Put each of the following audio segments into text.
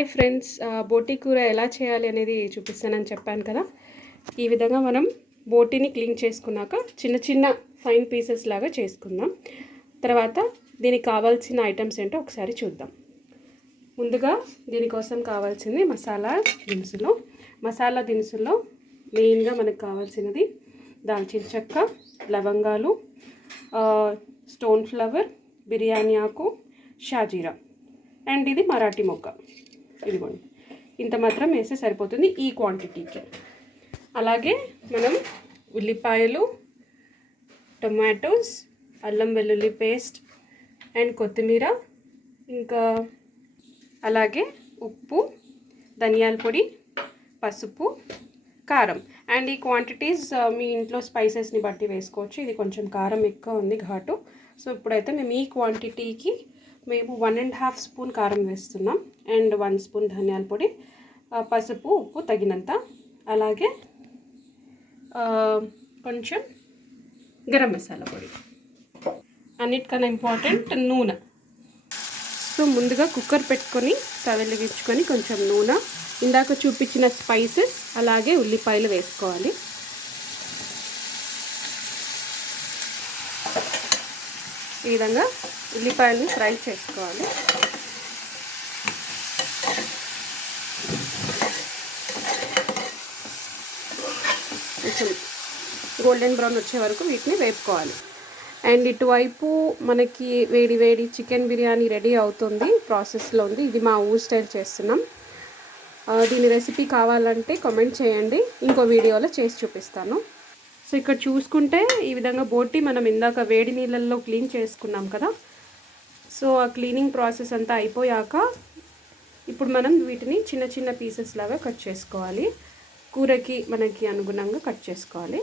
Hi friends, బోటి కూర ఎలా చేయాలి అనేది చూపిస్తానని చెప్పాను కదా. ఈ విధంగా మనం బోటిని క్లీన్ చేసుకున్నాక చిన్న చిన్న ఫైన్ పీసెస్ లాగా చేసుకుందాం. తర్వాత దీనికి కావాల్సిన ఐటమ్స్ ఏంటో ఒకసారి చూద్దాం. ముందుగా దీనికోసం కావాల్సింది మసాలా దినుసుల్లో మెయిన్గా మనకు కావాల్సినది దాల్చిన చెక్క, లవంగాలు, స్టోన్ ఫ్లవర్, బిర్యానీ ఆకు, షాజీరా అండ్ ఇది మరాఠీ మొగ్గ. ఇదిగోండి, ఇంత మాత్రం వేస్తే సరిపోతుంది ఈ క్వాంటిటీకి. అలాగే మనం ఉల్లిపాయలు, టొమాటోస్, అల్లం వెల్లుల్లి పేస్ట్ అండ్ కొత్తిమీర, ఇంకా అలాగే ఉప్పు, ధనియాల పొడి, పసుపు, కారం. అండ్ ఈ క్వాంటిటీస్ మీ ఇంట్లో స్పైసెస్ని బట్టి వేసుకోవచ్చు. ఇది కొంచెం కారం ఎక్కువ ఉంది, ఘాటు. సో ఇప్పుడైతే మేము ఈ క్వాంటిటీకి 1.5 స్పూన్ కారం వేస్తున్నాం అండ్ 1 స్పూన్ ధనియాల పొడి, పసుపు, ఉప్పు తగినంత, అలాగే కొంచెం గరం మసాలా పొడి. అన్నిటికన్నా ఇంపార్టెంట్ నూనె. సో ముందుగా కుక్కర్ పెట్టుకొని వెలిగించుకొని కొంచెం నూనె, ఇందాక చూపించిన స్పైసెస్, అలాగే ఉల్లిపాయలు వేసుకోవాలి. ఈ విధంగా ఉల్లిపాయలను ఫ్రై చేసుకోవాలి. కొంచెం గోల్డెన్ బ్రౌన్ వచ్చే వరకు వీటిని వేపుకోవాలి. అండ్ ఇటువైపు మనకి వేడి వేడి చికెన్ బిర్యానీ రెడీ అవుతుంది, ప్రాసెస్లో ఉంది. ఇది మా ఊరు స్టైల్ చేస్తున్నాం. దీని రెసిపీ కావాలంటే కామెంట్ చేయండి, ఇంకో వీడియోలో చేసి చూపిస్తాను. సో ఇక్కడ చూసుకుంటే ఈ విధంగా బోటి మనం ఇందాక వేడి నీళ్ళల్లో క్లీన్ చేసుకున్నాం కదా. సో ఆ క్లీనింగ్ ప్రాసెస్ అంతా అయిపోయాక ఇప్పుడు మనం వీటిని చిన్న చిన్న పీసెస్ లాగా కట్ చేసుకోవాలి. కూరకి మనకి అనుగుణంగా కట్ చేసుకోవాలి.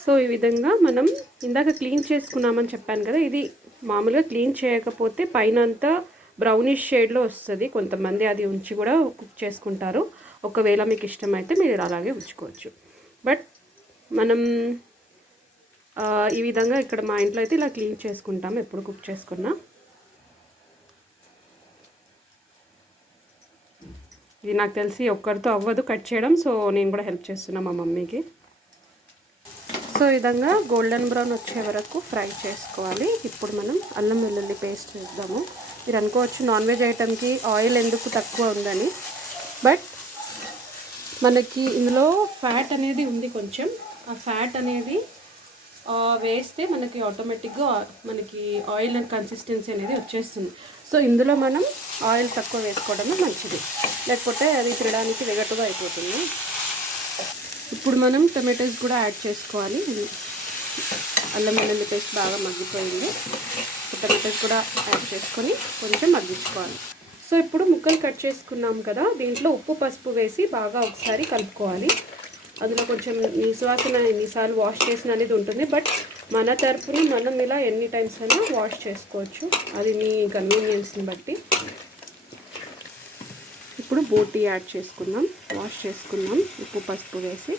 సో ఈ విధంగా మనం ఇందాక క్లీన్ చేసుకున్నామని చెప్పాను కదా. ఇది మామూలుగా క్లీన్ చేయకపోతే పైన అంతా బ్రౌనిష్ షేడ్లో వస్తుంది. కొంతమంది అది ఉంచి కూడా కుక్ చేసుకుంటారు. ఒకవేళ మీకు ఇష్టమైతే మీరు అలాగే ఉంచుకోవచ్చు. బట్ మనం ఈ విధంగా ఇక్కడ మా ఇంట్లో అయితే ఇలా క్లీన్ చేసుకుంటాము ఎప్పుడు కుక్ చేసుకున్నా. ఇది నాకు తెలిసి ఒక్కరితో అవ్వదు కట్ చేయడం, సో నేను కూడా హెల్ప్ చేస్తున్నా మా మమ్మీకి. సో ఈ విధంగా గోల్డెన్ బ్రౌన్ వచ్చే వరకు ఫ్రై చేసుకోవాలి. ఇప్పుడు మనం అల్లం వెల్లుల్లి పేస్ట్ వేద్దాము. మీరు అనుకోవచ్చు నాన్ వెజ్ ఐటమ్కి ఆయిల్ ఎందుకు తక్కువ ఉందని, బట్ మనకి ఇందులో ఫ్యాట్ అనేది ఉంది కొంచెం. ఆ ఫ్యాట్ అనేది వేస్తే మనకి ఆటోమేటిక్గా మనకి ఆయిల్ కన్సిస్టెన్సీ అనేది వచ్చేస్తుంది. సో ఇందులో మనం ఆయిల్ తక్కువ వేసుకోవడమే మంచిది, లేకపోతే అది తినడానికి వెగటుగా అయిపోతుంది. ఇప్పుడు మనం టొమాటోస్ కూడా యాడ్ చేసుకోవాలి. అల్లం వెల్లుల్లి పేస్ట్ బాగా మగ్గిపోయింది. టొమాటోస్ కూడా యాడ్ చేసుకొని కొంచెం మగ్గించుకోవాలి. సో ఇప్పుడు ముక్కలు కట్ చేసుకున్నాం కదా, దీంట్లో ఉప్పు పసుపు వేసి బాగా ఒకసారి కలుపుకోవాలి. అందులో కొంచెం నిశ్వాసన ఎన్నిసార్లు వాష్ చేసిన అనేది ఉంటుంది, బట్ మన తరపున మనం ఇలా ఎన్ని టైమ్స్ అయినా వాష్ చేసుకోవచ్చు, అది మీ కన్వీనియన్స్ని బట్టి. ఇప్పుడు బోటి యాడ్ చేసుకుందాం. వాష్ చేసుకుందాం ఉప్పు పసుపు వేసి.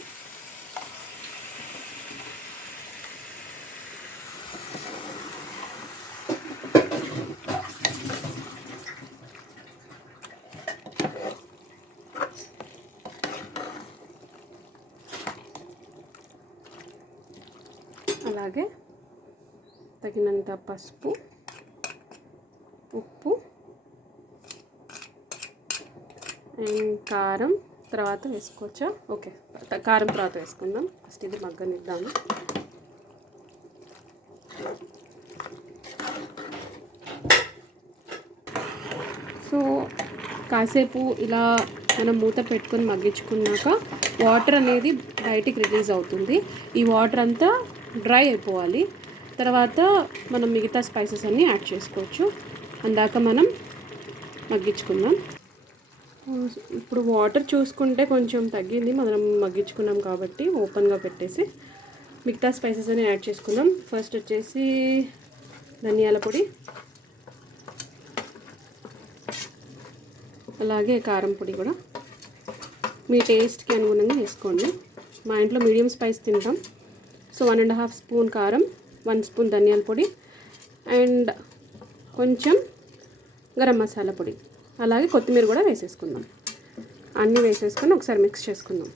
అలాగే తగినంత పసుపు, ఉప్పు అండ్ కారం తర్వాత వేసుకోవచ్చా? ఓకే, కారం తర్వాత వేసుకుందాం. ఫస్ట్ ఇది మగ్గనిద్దాము. సో కాసేపు ఇలా మనం మూత పెట్టుకొని మగ్గించుకున్నాక వాటర్ అనేది బయటికి రిలీజ్ అవుతుంది. ఈ వాటర్ అంతా డ్రై అయిపోవాలి. తర్వాత మనం మిగతా స్పైసెస్ అన్నీ యాడ్ చేసుకోవచ్చు. అందాక మనం మగ్గించుకుందాం. ఇప్పుడు వాటర్ చూసుకుంటే కొంచెం తగ్గింది, మనం మగ్గించుకున్నాం కాబట్టి ఓపెన్గా పెట్టేసి మిగతా స్పైసెస్ అని యాడ్ చేసుకుందాం. ఫస్ట్ వచ్చేసి ధనియాల పొడి, అలాగే కారం పొడి కూడా మీ టేస్ట్కి అనుగుణంగా వేసుకోండి. మా ఇంట్లో మీడియం స్పైస్ తింటాం, సో 1.5 స్పూన్ కారం, 1 స్పూన్ ధనియాల పొడి అండ్ కొంచెం గరం మసాలా పొడి, అలాగే కొత్తిమీర కూడా వేసేసుకుందాం. అన్నీ వేసేసుకొని ఒకసారి మిక్స్ చేసుకుందాం.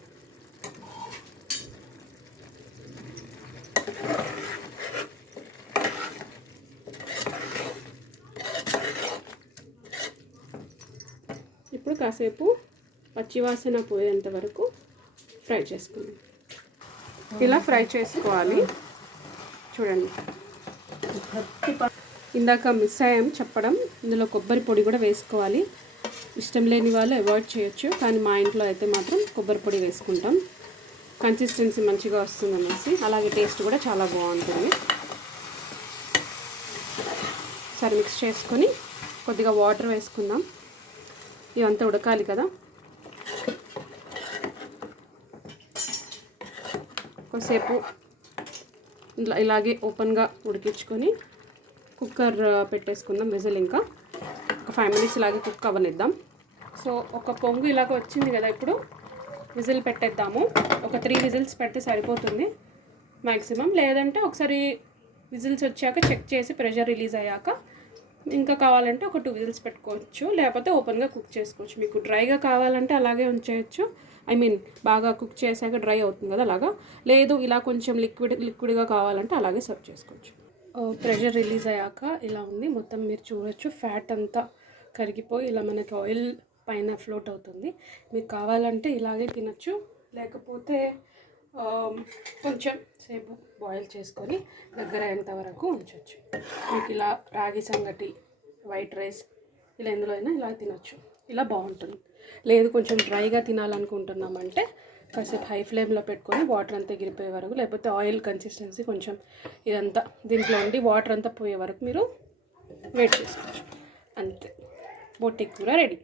ఇప్పుడు కాసేపు పచ్చివాసన పోయేంత వరకు ఫ్రై చేసుకుందాం. ఇలా ఫ్రై చేసుకోవాలి. చూడండి, ఇందాక మిస్ అయ్యాం చెప్పడం, ఇందులో కొబ్బరి పొడి కూడా వేసుకోవాలి. ఇష్టం లేని వాళ్ళు అవాయిడ్ చేయొచ్చు, కానీ మా ఇంట్లో అయితే మాత్రం కొబ్బరి పొడి వేసుకుంటాం. కన్సిస్టెన్సీ మంచిగా వస్తుంది అనేసి, అలాగే టేస్ట్ కూడా చాలా బాగుంటుంది. సరే మిక్స్ చేసుకొని కొద్దిగా వాటర్ వేసుకుందాం. ఇవంతా ఉడకాలి కదా. కొద్దిసేపు ఇలాగే ఓపెన్గా ఉడికించుకొని కుక్కర్ పెట్టేసుకుందాం. విజిల్ ఇంకా ఒక 5 మినిట్స్ ఇలాగే కుక్ అవ్వనిద్దాం. సో ఒక పొంగు ఇలాగ వచ్చింది కదా, ఇప్పుడు విజిల్ పెట్టేద్దాము. ఒక 3 విజిల్స్ పెడితే సరిపోతుంది మ్యాక్సిమం. లేదంటే ఒకసారి విజిల్స్ వచ్చాక చెక్ చేసి ప్రెషర్ రిలీజ్ అయ్యాక ఇంకా కావాలంటే ఒక 2 విజిల్స్ పెట్టుకోవచ్చు, లేకపోతే ఓపెన్గా కుక్ చేసుకోవచ్చు. మీకు డ్రైగా కావాలంటే అలాగే ఉంచేయచ్చు, బాగా కుక్ చేసాక డ్రై అవుతుంది కదా అలాగా. లేదు ఇలా కొంచెం లిక్విడ్గా కావాలంటే అలాగే సర్వ్ చేసుకోవచ్చు. ప్రెషర్ రిలీజ్ అయ్యాక ఇలా ఉంది మొత్తం, మీరు చూడొచ్చు. ఫ్యాట్ అంతా కరిగిపోయి ఇలా మనకి ఆయిల్ పైన ఫ్లోట్ అవుతుంది. మీకు కావాలంటే ఇలాగే తినచ్చు, లేకపోతే కొంచెం సేపు బాయిల్ చేసుకొని దగ్గర అయ్యేంత వరకు ఉంచవచ్చు. మీకు ఇలా రాగి సంగటి, వైట్ రైస్ ఇలా ఎందులో అయినా ఇలా తినచ్చు. ఇలా బాగుంటుంది. లేదు కొంచెం డ్రైగా తినాలనుకుంటున్నామంటే కాసేపు హై ఫ్లేమ్లో పెట్టుకొని వాటర్ అంతా ఎగిరిపోయే వరకు, లేకపోతే ఆయిల్ కన్సిస్టెన్సీ కొంచెం ఇదంతా దీంట్లో ఉండి వాటర్ అంతా పోయే వరకు మీరు వెయిట్ చేసుకోవచ్చు. అంతే, బొట్టి కూర రెడీ.